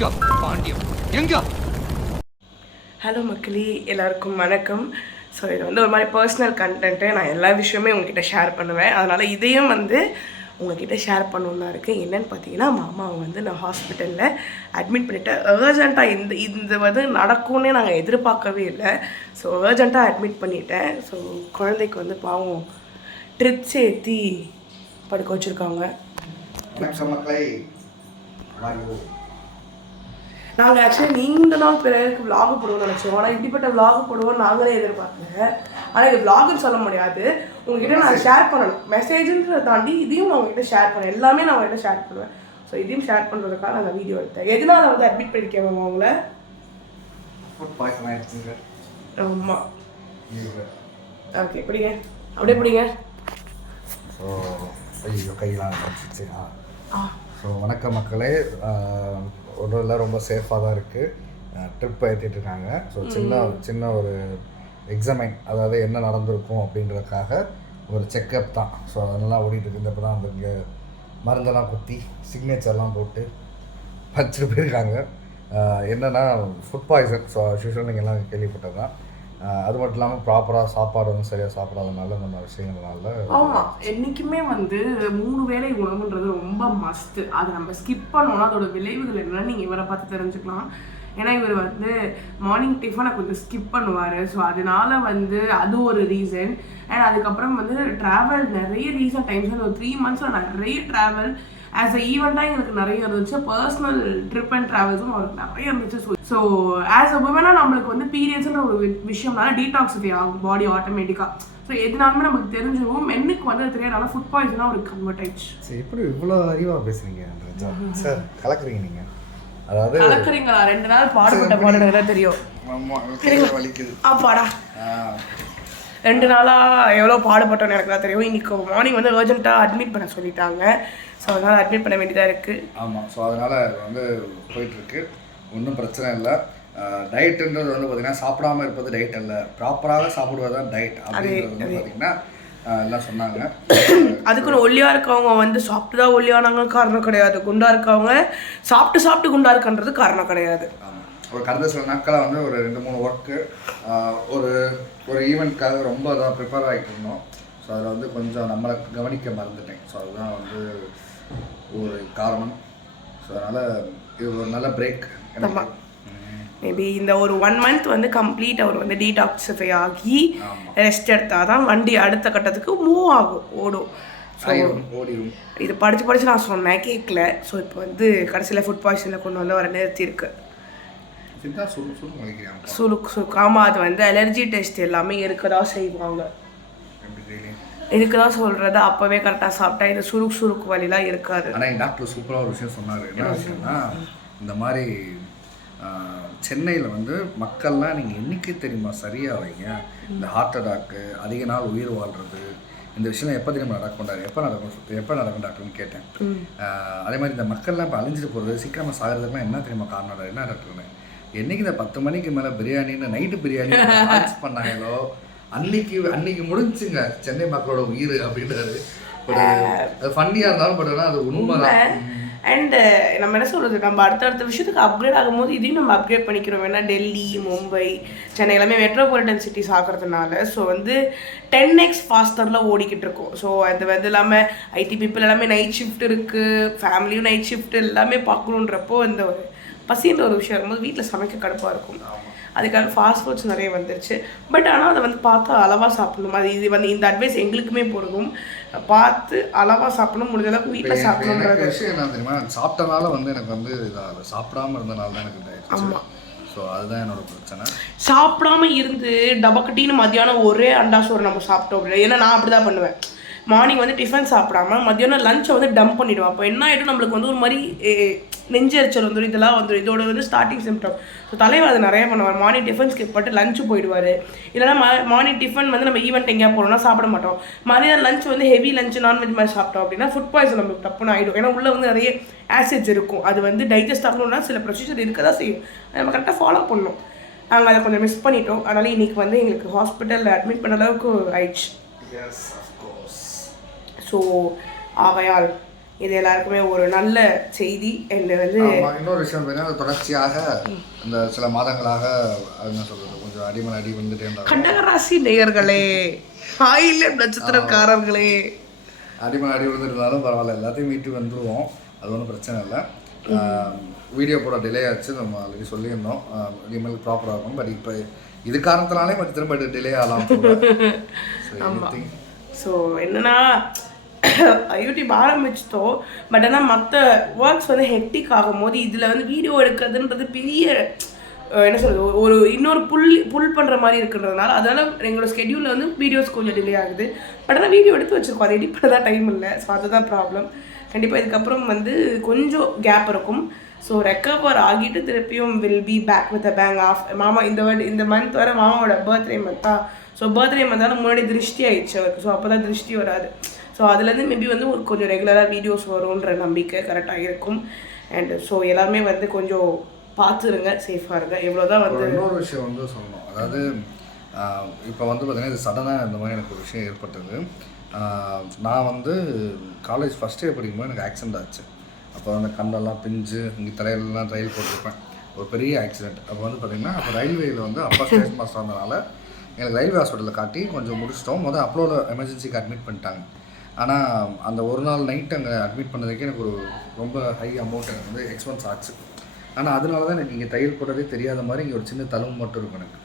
எங்க? பாண்டியம். எங்க? ஹலோ மக்களே எல்லாருக்கும் வணக்கம். ஸோ இது வந்து ஒரு மாதிரி பர்சனல் கண்டென்ட்டு நான் எல்லா விஷயமே உங்ககிட்ட ஷேர் பண்ணுவேன். அதனால் இதையும் வந்து உங்ககிட்ட ஷேர் பண்ணணும்னு தான் இருக்குது என்னன்னு பார்த்தீங்கன்னா மாமாவை வந்து நான் ஹாஸ்பிட்டலில் அட்மிட் பண்ணிட்டேன். அர்ஜென்ட்டாக இந்த இந்த வந்து நடக்கும்னே நாங்கள் எதிர்பார்க்கவே இல்லை. ஸோ அர்ஜென்ட்டாக அட்மிட் பண்ணிட்டேன். ஸோ குழந்தைக்கு வந்து பாவம் ட்ரிப்ஸ் ஏற்றி படுக்க வச்சுருக்காங்க. நாங்கள் ஆக்சுவலி நீண்ட நாள் பிறகு vlog போடுவோம்னு நினச்சோம். ஆனால் இப்படிப்பட்ட vlog போடுவோம் நாங்களே எதிர்பார்க்கல. ஆனால் இது vlogனு சொல்ல முடியாது. உங்ககிட்ட நான் ஷேர் பண்ணணும். மெசேஜ்ன்றதை தாண்டி இதையும் நான் உங்ககிட்ட ஷேர் பண்ணுவேன் எல்லாமே நான் உங்ககிட்ட ஷேர் பண்ணுவேன். ஸோ இதையும் ஷேர் பண்ணுறதுக்காக நான் வீடியோ எடுத்தேன். எதனால வந்து அட்மிட் பாய்சன் ஆயிடுச்சுங்க. ஆமாம் ஓகே பிடிங்க. அப்படியே பிடிங்க. ஸோ ஐயோ கையெல்லாம் ஸோ வணக்கம் மக்களே. ஆஹ், உடல்லாம் ரொம்ப சேஃபாக தான் இருக்குது ட்ரிப் ஏற்றிட்டு இருக்காங்க. ஸோ சின்ன சின்ன ஒரு எக்ஸாமைன் அதாவது என்ன நடந்திருக்கும் அப்படின்றதுக்காக ஒரு செக்கப் தான். ஸோ அதெல்லாம் ஓடிட்டு இருக்கு. இந்த இப்போ தான் அந்த இங்கே மருந்தெல்லாம் குத்தி சிக்னேச்சர்லாம் போட்டு வச்சுட்டு போயிருக்காங்க. என்னன்னா ஃபுட் பாய்சன் ஸோ யூஸ்வல் நீங்கள் எல்லாம் கேள்விப்பட்டது தான் அது மட்டும் இல்லாமல் ப்ராப்பராக சாப்பாடு வந்து சரியாக சாப்பிடாதனால இந்த மாதிரி விஷயங்கள்னால ஆமா என்னைக்குமே வந்து மூணு வேளை உணவுன்றது ரொம்ப மஸ்ட் அதை நம்ம ஸ்கிப் பண்ணோம்னா அதோட விளைவுகள் என்னன்னு நீங்க இவரை பார்த்து தெரிஞ்சுக்கலாம். ஏன்னா இவர் வந்து மார்னிங் டிஃபனை கொஞ்சம் ஸ்கிப் பண்ணுவார். ஸோ அதனால வந்து அது ஒரு ரீசன் அண்ட் அதுக்கப்புறம் வந்து ட்ராவல் நிறைய ரீசன் டைம்ஸ் ஒரு த்ரீ மந்த்ஸில் நிறைய ட்ராவல் ஆஸ் அ ஈவெண்ட்டாக எங்களுக்கு நிறைய இருந்துச்சு. பர்சனல் ட்ரிப் அண்ட் ட்ராவல்ஸும் அவருக்கு நிறைய இருந்துச்சு. ஸோ ஆஸ் அ உமனாக நம்மளுக்கு வந்து பீரியட்ஸ்ன்ற ஒரு விஷயம்னால டீடாக்சிஃபை ஆகும். பாடி ஆட்டோமேட்டிக்காக ஸோ எதுனாலுமே நமக்கு தெரிஞ்சிடும் மென்னுக்கு வந்து தெரியாதனால ஃபுட் பாய்சனாக ஒரு கன்வெர்ட் ஆயிடுச்சு. சரி எப்படி இவ்வளோ அறிவாக பேசுறீங்க ரஜா? சார் கலக்குறீங்க நீங்கள் அதாவது கலக்குறீங்களா? ரெண்டு நாள் பாடுபட்ட பாடுறதா தெரியும். வலிக்குது. ஆப்பாடா ரெண்டு நாளாக எவ்வளோ பாடுபட்டோன்னு எனக்கு தான் தெரியும். இன்னைக்கு மார்னிங் வந்து அர்ஜென்ட்டாக அட்மிட் பண்ண சொல்லிட்டாங்க. ஸோ அதனால் அட்மிட் பண்ண வேண்டியதாக இருக்குது ஆமாம் ஸோ அதனால் வந்து போயிட்டுருக்கு. ஒன்றும் பிரச்சனை இல்லை. டயட்டுன்றது வந்து பார்த்தீங்கன்னா சாப்பிடாம இருப்பது டயட் அல்ல. ப்ராப்பராக சாப்பிடுவது தான் டயட் அப்படின்றது வந்து பார்த்தீங்கன்னா எல்லாம் சொன்னாங்க. அதுக்குன்னு ஒல்லியாக இருக்கவங்க வந்து சாப்பிட்டு தான் ஒல்லியானாங்க. காரணம் கிடையாது. குண்டா இருக்கவங்க சாப்பிட்டு சாப்பிட்டு குண்டா இருக்கன்றது காரணம் கிடையாது. ஆமாம் ஒரு கடந்த சில நாட்களாக வந்து ஒரு ரெண்டு மூணு ஒர்க்கு ஒரு ஒரு ஈவெண்ட்காக ரொம்ப இதாக ப்ரிப்பேர் ஆகிட்டு இருந்தோம். ஸோ அதில் வந்து கொஞ்சம் நம்மளை கவனிக்க மறந்துட்டேன். ஸோ அதுதான் வந்து ஒரு காரணம். ஸோ அதனால் இது ஒரு நல்ல பிரேக் ஆமா. மேபி இந்த ஒரு ஒன் மந்த் வந்து கம்ப்ளீட் அவர் வந்து டீடாக்சிஃபை ஆகி. ரெஸ்ட் எடுத்தால் தான் வண்டி அடுத்த கட்டத்துக்கு மூவ் ஆகும் ஓடும். இது படித்து படித்து நான் சொன்னேன் கேட்கல. ஸோ இப்போ வந்து கடைசியில் ஃபுட் பாய்சனில் கொண்டு வந்து வர நிறுத்தியிருக்கு. வலிக்கிறாங்க சுலுக்கு சுக்காமல் அது வந்து அலர்ஜி டெஸ்ட் எல்லாமே இருக்கதா செய்வாங்க. எப்படி டெய்லி இதுக்கு தான் சொல்கிறது அப்போவே கரெக்டாக சாப்பிட்டா இது சுருக்கு சுருக்கு வலிலாம் இருக்காது. ஆனால் டாக்டர் சூப்பராக ஒரு விஷயம் சொன்னார். என்ன விஷயம்னா இந்த மாதிரி சென்னையில் வந்து மக்கள்லாம் நீங்கள் என்னைக்கு தெரியுமா சரியாக வைங்க? இந்த ஹார்ட் அட்டாக்கு அதிக நாள் உயிர் வாழ்கிறது இந்த விஷயம் எப்போ தெரியுமா நடக்கும்டாரு எப்போ நடக்கும்? எப்போ நடக்கும் டாக்டர்னு கேட்டேன். அதே மாதிரி இந்த மக்கள்லாம் இப்போ அழிஞ்சிட்டு போகிறது சீக்கிரமாக சாகிறதுக்குலாம் என்ன தெரியுமா காரணம் என்ன டாக்டர்னு என்னைக்கு இந்த பத்து மணிக்கு மேலே பிரியாணின்னு நைட்டு பிரியாணி லான்ச் பண்ணாங்களோ அன்னைக்கு அன்னைக்கு முடிஞ்சுங்க. சென்னை மக்களோட உயிர் அப்படின்றாரு. பட் அது ஃபன்னியாக இருந்தாலும் பட் ஆனால் அது உண்மைதான். அண்டு uh, நம்ம என்ன சொல்கிறது நம்ம அடுத்தடுத்த விஷயத்துக்கு அப்கிரேட் ஆகும்போது இதையும் நம்ம அப்கிரேட் பண்ணிக்கிறோம். ஏன்னா டெல்லி மும்பை சென்னை எல்லாமே மெட்ரோபாலிட்டன் சிட்டிஸ் ஆகிறதுனால ஸோ வந்து டென் எக்ஸ் ஃபாஸ்டரில் ஓடிக்கிட்டு இருக்கோம். ஸோ அது வந்து இல்லாமல் ஐடி பீப்புள் எல்லாமே நைட் ஷிஃப்ட் இருக்குது ஃபேமிலியும் நைட் ஷிஃப்ட் எல்லாமே பார்க்கணுன்றப்போ இந்த ஒரு பசின்ற ஒரு விஷயம் இருக்கும்போது வீட்டில் சமைக்க கடுப்பாக இருக்கும். அதுக்காக ஃபாஸ்ட் ஃபுட்ஸ் நிறைய வந்துருச்சு. பட் ஆனால் அதை வந்து பார்த்து அளவாக சாப்பிடணும். அது இது வந்து இந்த அட்வைஸ் எங்களுக்குமே பொருந்தும் பார்த்து அளவாக சாப்பிடணும் முடிஞ்ச அளவுக்கு வீட்டில் சாப்பிடணுன்றது விஷயம் என்ன தெரியுமா? சாப்பிட்டனால வந்து எனக்கு வந்து சாப்பிடாம இருந்தனால தான் எனக்கு இதாயிடுச்சு ஸோ அதுதான் என்னோட பிரச்சனை. சாப்பிடாம இருந்து டபக்கட்டின்னு மத்தியானம் ஒரே அண்டா சோறு நம்ம சாப்பிட்டோம் அப்படின்னா ஏன்னா நான் அப்படி தான் பண்ணுவேன். மார்னிங் வந்து டிஃபன் சாப்பிடாம மத்தியானம் லஞ்சை வந்து டம்ப் பண்ணிடுவேன். அப்போ என்ன ஆகிடும் நம்மளுக்கு வந்து ஒரு மாதிரி நெஞ்செரிச்சல் வந்துடும் இதெல்லாம் வந்துடும் இதோட வந்து ஸ்டார்டிங் சிம்டம் ஸோ தலைவர் அதை நிறைய பண்ணுவார். மார்னிங் டிஃபன் ஸ்கிப் பண்ணிட்டு லஞ்சு போயிடுவார். இல்லைனா மார்னிங் டிஃபன் வந்து நம்ம ஈவெண்ட் எங்கேயா போகிறோம்னா சாப்பிட மாட்டோம். மதியம் லஞ்ச் வந்து ஹெவி லஞ்ச் நான்வெஜ் மாதிரி சாப்பிட்டோம் அப்படின்னா ஃபுட் பாய்சன் நம்மளுக்கு டப்புன்னு ஆகிடும் ஏன்னா உள்ளே வந்து நிறைய ஆசிட்ஸ் இருக்கும். அது வந்து டைஜஸ்ட் ஆகணும்னா சில ப்ரொசீஜர் இருக்க தான் செய்யும். அதை நம்ம கரெக்டாக ஃபாலோ பண்ணணும். நாங்கள் அதை கொஞ்சம் மிஸ் பண்ணிட்டோம். அதனால் இன்னைக்கு வந்து எங்களுக்கு ஹாஸ்பிட்டலில் அட்மிட் பண்ண அளவுக்கு ஆயிடுச்சு. ஸோ ஆகையால் இது எல்லாருக்குமே ஒரு நல்ல செய்தி அண்ட் வந்து இன்னொரு விஷயம் பார்த்தீங்கன்னா தொடர்ச்சியாக இந்த சில மாதங்களாக என்ன சொல்றது கொஞ்சம் அடிமன் அடி வந்துட்டே கடகராசி நேயர்களே ஆயில நட்சத்திரக்காரர்களே. அடிமன் அடி விழுந்துருந்தாலும் பரவாயில்ல எல்லாத்தையும் மீட்டு வந்துருவோம். அது ஒன்றும் பிரச்சனை இல்லை. வீடியோ போட டிலே ஆச்சு நம்ம ஆல்ரெடி சொல்லியிருந்தோம். இனிமேல் ப்ராப்பராக இருக்கும் பட் இப்போ இது காரணத்தினாலே கொஞ்சம் திரும்ப டிலே ஆகலாம். ஸோ என்னன்னா யூடியூப் ஆரம்பிச்சிட்டோம். பட் ஆனால் மற்ற ஒர்க்ஸ் வந்து ஹெக்டிக் ஆகும்போது இதில் வந்து வீடியோ எடுக்கிறதுன்றது பெரிய என்ன சொல்றது ஒரு- இன்னொரு புல் புல் பண்ணுற மாதிரி இருக்குன்றதுனால அதனால் எங்களோட ஸ்கெடியூலில் வந்து வீடியோஸ் கொஞ்சம் டிலே ஆகுது. பட் ஆனால் வீடியோ எடுத்து வச்சுருக்கோம். அதை எடிட் பண்ண தான் டைம் இல்லை. ஸோ அதுதான் ப்ராப்ளம் கண்டிப்பாக இதுக்கப்புறம் வந்து கொஞ்சம் கேப் இருக்கும். ஸோ ரெக்கவர் ஆகிட்டு திருப்பியும் will be back with a bang of மாமா இந்த வேர்ட் இந்த மந்த் வர மாமாவோட பர்த்டே மந்த்தா ஸோ பர்த்டே மந்தால முன்னாடி திருஷ்டி ஆயிடுச்சு அவருக்கு. ஸோ அப்போ தான் திருஷ்டி வராது. ஸோ அதுலேருந்து மேபி வந்து ஒரு கொஞ்சம் ரெகுலராக வீடியோஸ் வரும்ன்ற நம்பிக்கை கரெக்டாக இருக்கும். அண்ட் ஸோ எல்லாருமே வந்து கொஞ்சம் பார்த்துருங்க சேஃபாக இருங்க. எவ்வளோதான் வந்து இன்னொரு விஷயம் வந்து சொல்லணும். அதாவது இப்போ வந்து பார்த்தீங்கன்னா இது சடனாக இந்த மாதிரி எனக்கு ஒரு விஷயம் ஏற்பட்டது. நான் வந்து காலேஜ் ஃபஸ்ட் இயர் படிக்கும்போது எனக்கு ஆக்சிடெண்ட் ஆச்சு. அப்போ அந்த கண்ணெல்லாம் பிஞ்சு இங்கே தலையிலலாம் ரயில் போட்டிருப்பேன். ஒரு பெரிய ஆக்சிடெண்ட் அப்போ வந்து பார்த்தீங்கன்னா அப்போ ரயில்வேயில் வந்து அப்பா ஸ்டேஷன் மாஸ்டர் வந்தனால எனக்கு ரயில்வே ஹாஸ்பிட்டலில் காட்டி கொஞ்சம் முடிச்சிட்டோம். முதல் அப்போலோ எமர்ஜென்சிக்கு அட்மிட் பண்ணிட்டாங்க. ஆனால் அந்த ஒரு நாள் நைட் அங்கே அட்மிட் பண்ணதுக்கே எனக்கு ஒரு ரொம்ப ஹை அமௌண்ட் எனக்கு வந்து எக்ஸ்பென்ஸ் ஆச்சு ஆனால் அதனால தான் எனக்கு இங்கே தையல் போட்டதே தெரியாத மாதிரி இங்கே ஒரு சின்ன தழும்பு மட்டும் இருக்கும் எனக்கு.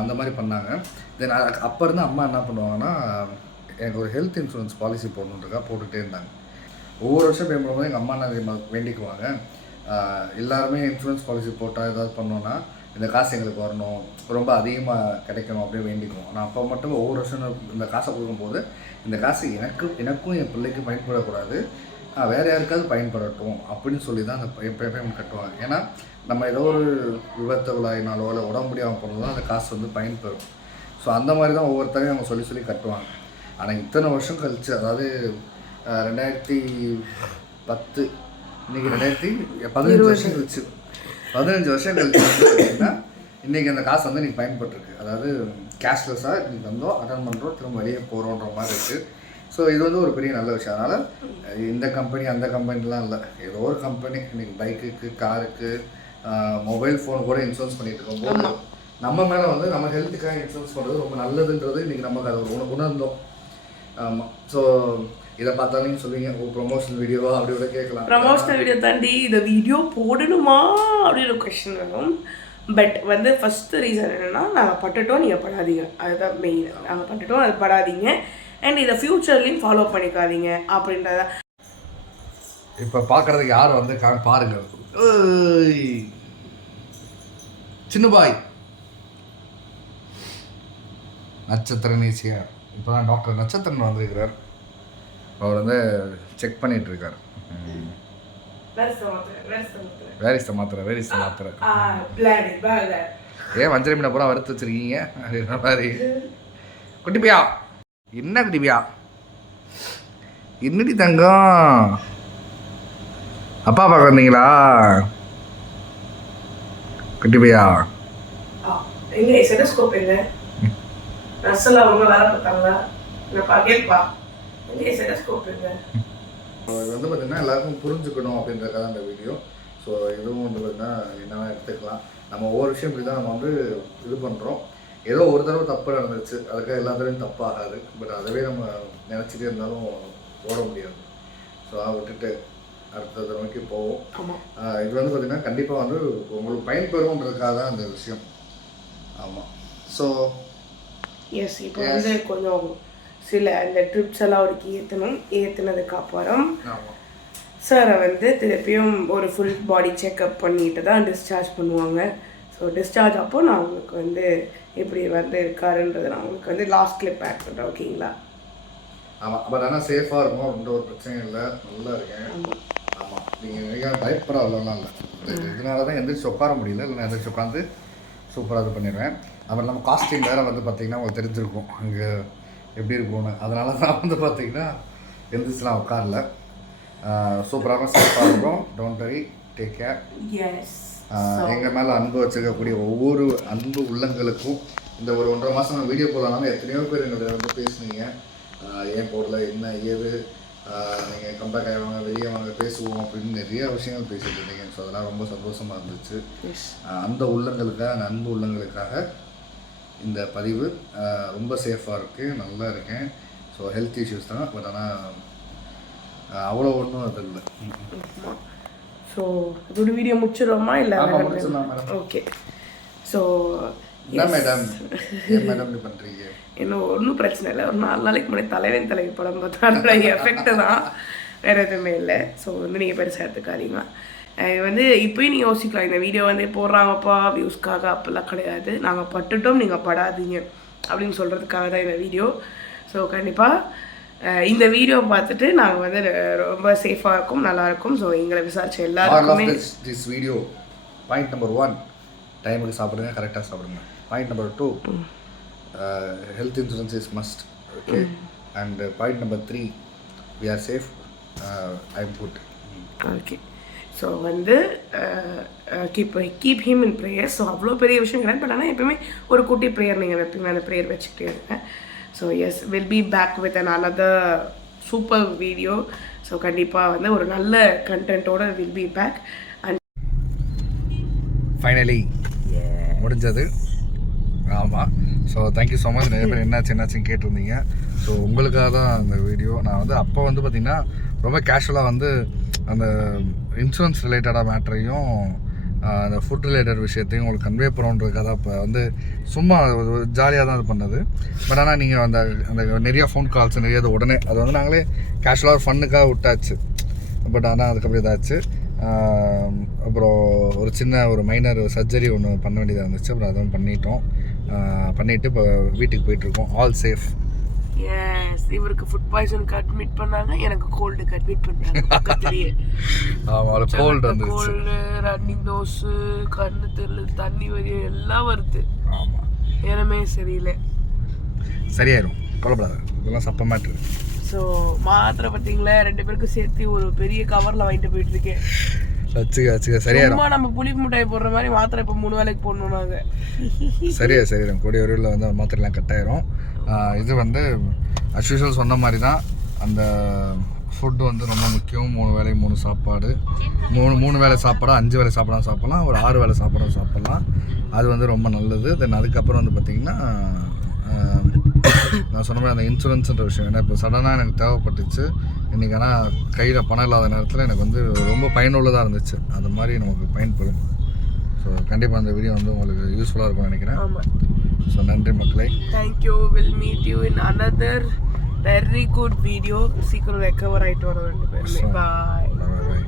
அந்த மாதிரி பண்ணாங்க. தென் அப்போ இருந்து அம்மா என்ன பண்ணுவாங்கன்னா எனக்கு ஒரு ஹெல்த் இன்சூரன்ஸ் பாலிசி போடணுன்றக்கா போட்டுகிட்டே இருந்தாங்க. ஒவ்வொரு வருஷம் பேமெண்ட் எங்கள் அம்மா என்ன வேண்டிக்குவாங்க? எல்லாருமே இன்சூரன்ஸ் பாலிசி போட்டால் ஏதாவது பண்ணோன்னா இந்த காசு எங்களுக்கு வரணும் ரொம்ப அதிகமாக கிடைக்கணும் அப்படியே வேண்டிக்குவோம். ஆனால் அப்போ மட்டும் ஒவ்வொரு வருஷம் இந்த காசை கொடுக்கும்போது இந்த காசு எனக்கு எனக்கும் என் பிள்ளைக்கும் பயன்படக்கூடாது. வேற யாருக்காவது பயன்படட்டும் அப்படின்னு சொல்லி தான் அந்த பேமெண்ட் கட்டுவாங்க. ஏன்னா நம்ம ஏதோ ஒரு விபத்து விழாயினாலோ இல்லை உடம்பு முடியாமல் போனதோ அந்த காசு வந்து பயன்பெறும். ஸோ அந்த மாதிரி தான் ஒவ்வொருத்தரையும் அவங்க சொல்லி சொல்லி கட்டுவாங்க. ஆனால் இத்தனை வருஷம் கழிச்சு அதாவது ரெண்டாயிரத்தி பத்து இன்னைக்கு ரெண்டாயிரத்தி பதினஞ்சு வருஷம் கழிச்சு பதினஞ்சு வருஷம் கழிச்சு பார்த்தீங்கன்னா இன்றைக்கி அந்த காசு வந்து இன்னைக்கு பயன்பட்டுருக்கு. அதாவது கேஷ்லெஸ்ஸாக இன்னைக்கு வந்தோம் அட்டன் பண்ணுறோம் திரும்ப வெளியே போகிறோன்ற மாதிரி இருக்குது ஸோ இது வந்து ஒரு பெரிய நல்ல விஷயம். அதனால் இந்த கம்பெனி அந்த கம்பெனிலாம் இல்லை. ஏதோ ஒரு கம்பெனி இன்னைக்கு பைக்குக்கு காருக்கு மொபைல் ஃபோன் கூட இன்சூரன்ஸ் பண்ணிட்டு இருக்கும்போது நம்ம மேலே வந்து நம்ம ஹெல்த்துக்காக இன்சூரன்ஸ் பண்ணுறது ரொம்ப நல்லதுன்றது இன்னைக்கு நமக்கு அதை உண உணர்ந்தோம். ஆமாம் ஸோ இதை பார்த்தாலும் நீங்கள் சொல்லுவீங்க ஓ ப்ரொமோஷனல் வீடியோவா அப்படி கூட கேட்கலாம். ப்ரமோஷனல் வீடியோ தாண்டி இந்த வீடியோ போடணுமா? அப்படின்னு கொஷின் வரும். பட் வந்து ஃபஸ்ட்டு ரீசன் என்னென்னா நாங்கள் பட்டுட்டோம் நீங்கள் படாதீங்க. அதுதான் மெயின் நாங்கள் பட்டுட்டோம் அது படாதீங்க. அண்ட் இதை ஃப்யூச்சர்லேயும் ஃபாலோ பண்ணிக்காதீங்க அப்படின்றத. இப்போ பார்க்கறதுக்கு யார் வந்து பாருங்க. சின்ன பாய். நட்சத்திர நேசியா இப்போ தான் டாக்டர் நட்சத்திரன் வந்திருக்கிறார். அவர் வந்து செக் பண்ணிட்டு இருக்கார் வேர் இஸ் த மாத்திரை. வேர் இஸ் த மாத்திரை. ஏன் வஞ்சர மீனை பூரா வறுத்து வச்சிருக்கீங்க? அப்படின்ற மாதிரி. குட்டிப்பியா என்ன குட்டிப்பியா என்னடி தங்கம்? அப்பா பார்க்க வந்தீங்களா? குட்டிப்பியா எங்க செடஸ்கோப் எங்க? நர்ஸெல்லாம் அவங்க வேலை பார்த்தாங்களா? கேட்பா. இது வந்து பார்த்திங்கன்னா எல்லாருக்கும் புரிஞ்சுக்கணும் அப்படின்றதுக்காக அந்த வீடியோ ஸோ இதுவும் வந்து பார்த்திங்கன்னா என்னென்ன எடுத்துக்கலாம். நம்ம ஒவ்வொரு விஷயம் இப்படி தான் நம்ம வந்து இது பண்ணுறோம் ஏதோ ஒரு தடவை தப்பு நடந்துருச்சு. அதுக்காக எல்லா தடவையும் தப்பாகாது பட் அதுவே நம்ம நினச்சிட்டே இருந்தாலும் ஓட முடியாது. ஸோ அதை விட்டுட்டு அடுத்த தடவைக்கு போவோம். இது வந்து பார்த்திங்கன்னா கண்டிப்பாக வந்து உங்களுக்கு பயன்பெறும்ன்றதுக்காக தான் அந்த விஷயம். ஆமாம் ஸோ எஸ் இப்போ வந்து கொஞ்சம் சில இந்த ட்ரிப்ஸ் எல்லாம் அவருக்கு ஏற்றணும் ஏற்றுனதுக்கு அப்புறம் ஆமாம் சாரை வந்து திருப்பியும் ஒரு ஃபுல் பாடி செக்அப் பண்ணிட்டு தான் டிஸ்சார்ஜ் பண்ணுவாங்க. ஸோ டிஸ்சார்ஜ் அப்போ நான் உங்களுக்கு வந்து எப்படி வந்து இருக்காருன்றதை நான் உங்களுக்கு வந்து லாஸ்ட் கிளிப் ஆட் பண்ணுறேன் ஓகேங்களா ஆமாம் பட் ஆனால் சேஃபாக இருக்கும் எந்த ஒரு பிரச்சனையும் இல்லை. நல்லா இருக்கேன். ஆமாம் நீங்கள் நீங்கள் பயப்பட அவ்வளோலாம் இல்லை. இதனால தான் எந்திரிச்சு உட்கார முடியல. இல்லை எந்திரிச்சு உட்காந்து சூப்பராக இது பண்ணிடுவேன். அப்புறம் நம்ம காஸ்டியூம் வேறு வந்து பார்த்திங்கன்னா உங்களுக்கு தெரிஞ்சிருக்கும். அங்கே எப்படி இருக்கும்னு. அதனால தான் வந்து பார்த்திங்கன்னா எந்திரிச்சுலாம் உட்காரல. சூப்பராக சேஃபாக இருக்கும். டோன்ட் வரி டேக் கேர் எங்கள் மேலே அன்பு வச்சிருக்கக்கூடிய ஒவ்வொரு அன்பு உள்ளங்களுக்கும் இந்த ஒரு ஒன்றரை மாதம் நான் வீடியோ போடலாம் எத்தனையோ பேர் எங்களை வந்து பேசுனீங்க. ஏன் போடல என்ன ஏது? நீங்கள் கம்பேக் ஆகிடுவாங்க வெளியே வாங்க பேசுவோம் அப்படின்னு நிறைய விஷயங்கள் பேசிட்டு இருந்தீங்க. ஸோ அதெல்லாம் ரொம்ப சந்தோஷமாக இருந்துச்சு. அந்த உள்ளங்களுக்காக அந்த அன்பு உள்ளங்களுக்காக இந்த பதிவு ரொம்ப சேஃபாக இருக்குது நல்லா இருக்கேன் ஸோ ஹெல்த் இஷ்யூஸ் தான் பட் ஆனால் அவ்வளோ ஒன்றும் அது இல்லை. ஸோ இதோட வீடியோ முடிச்சிடுவோமா இல்லை ஓகே ஸோ என்ன மேடம் மேடம் பண்ணுறீங்க இன்னும் ஒன்றும் பிரச்சனை இல்லை. ஒரு நாலு நாளைக்கு முன்னாடி தலைவன் தலைவி படம் பார்த்தா அதோட எஃபெக்ட் தான். வேறு எதுவுமே இல்லை. ஸோ வந்து நீங்கள் பெருசாக எடுத்துக்காதீங்க. அஹ் வந்து இப்போயும் நீங்கள் யோசிக்கலாம். இந்த வீடியோ வந்து போடுறாங்கப்பா வியூஸ்க்காக அப்போல்லாம் கிடையாது. நாங்கள் பட்டுட்டோம் நீங்கள் படாதீங்க அப்படின்னு சொல்கிறதுக்காக தான் இந்த வீடியோ ஸோ கண்டிப்பாக இந்த வீடியோ பார்த்துட்டு நாங்கள் வந்து ரொம்ப சேஃபாக இருக்கும் நல்லா இருக்கும். ஸோ எங்களை விசாரிச்ச எல்லாருக்குமே this this video point number one டைமுக்கு சாப்பிடுங்க கரெக்டாக சாப்பிடுங்க. Point number two health insurance is must okay and point number three we are safe I am good okay so வந்து keep keep him in prayer so அவ்வளோ பெரிய விஷயம் கிடையாது. But ஆனால் எப்பவுமே ஒரு குட்டி ப்ரேயர் நீங்கள் வைப்பீங்க அந்த ப்ரேயர் வச்சுக்கிட்டே இருங்க. So yes will be back with an another super video so கண்டிப்பாக வந்து ஒரு நல்ல கண்டென்ட்டோட will be back and finally முடிஞ்சது. ஆமாம் ஸோ தேங்க்யூ ஸோ மச் நிறைய பேர் என்னாச்சு என்னாச்சுன்னு கேட்டிருந்தீங்க. ஸோ உங்களுக்காக தான் அந்த வீடியோ நான் வந்து அப்போ வந்து பார்த்திங்கன்னா ரொம்ப கேஷுவலாக வந்து அந்த இன்சூரன்ஸ் ரிலேட்டடாக மேட்டரையும் அந்த ஃபுட் ரிலேட்டட் விஷயத்தையும் உங்களுக்கு கன்வே பண்ணுறதுக்காக தான் இப்போ வந்து சும்மா ஜாலியாக தான் இது பண்ணது. பட் ஆனால் நீங்கள் அந்த அந்த நிறைய ஃபோன் கால்ஸ் நிறைய இது உடனே அது வந்து நாங்களே கேஷுவலாக ஃபன்னுக்காக விட்டாச்சு. பட் ஆனால் அதுக்கப்புறம் இதாச்சு. அப்புறம் ஒரு சின்ன ஒரு மைனர் சர்ஜரி ஒன்று பண்ண வேண்டியதாக இருந்துச்சு. அப்புறம் அதுவும் பண்ணிட்டோம். பண்ணிவிட்டு இப்போ வீட்டுக்கு போயிட்டுருக்கோம் ஆல் சேஃப் எஸ் இவருக்கு ஃபுட் பாய்சனுக்கு அட்மிட் பண்ணாங்க எனக்கு கோல்டுக்கு அட்மிட் பண்ணாங்க பக்கத்துலேயே. ஆமாம் கோல்டு வந்துருச்சு. கோல்டு ரன்னிங் டோஸு கண்ணு தெரியல தண்ணி வரி எல்லாம் வருது. ஆமாம். நேரமே சரியில்லை. சரியாயிரும். கவலைப்படாத இதெல்லாம் சப்ப மேட்ரு ஸோ மாத்திரை பார்த்தீங்களா? ரெண்டு பேருக்கும் சேர்த்து ஒரு பெரிய கவரில் வாங்கிட்டு போயிட்டு இருக்கேன் வச்சுக்க வச்சுக்க சும்மா நம்ம புளிப்பு மிட்டாய் போடுற மாதிரி மாத்திரை இப்போ மூணு வேலைக்கு போடணும் நாங்கள் சரியா சரியாயிரும் கூடிய விரைவில் வந்து மாத்திரைலாம் கட் ஆயிரும் இது வந்து அஸ்யூஷுவல் சொன்ன மாதிரி தான் அந்த ஃபுட்டு வந்து ரொம்ப முக்கியம். மூணு வேலை மூணு சாப்பாடு. மூணு மூணு வேளை சாப்பாடு அஞ்சு வேளை சாப்பாடும் சாப்பிட்லாம். ஒரு ஆறு வேளை சாப்பாடும் சாப்பிட்லாம். அது வந்து ரொம்ப நல்லது. தென் அதுக்கப்புறம் வந்து பார்த்திங்கன்னா நான் சொன்ன மாதிரி அந்த இன்சூரன்ஸுன்ற விஷயம். ஏன்னா இப்போ சடனாக எனக்கு தேவைப்பட்டுச்சு. இன்றைக்கி ஆனால் கையில் பணம் இல்லாத நேரத்தில் எனக்கு வந்து ரொம்ப பயனுள்ளதாக இருந்துச்சு. அது மாதிரி நமக்கு பயன்படும். ஸோ கண்டிப்பாக அந்த வீடியோ வந்து உங்களுக்கு யூஸ்ஃபுல்லாக இருக்கும்னு நினைக்கிறேன். ஸோ நன்றி மக்களே. Thank you will meet you in another very good video சீக்கிரம் ரெக்கவர் ஆகிட்டு வரோம் ரெண்டு பேருமே. பாய் பாய்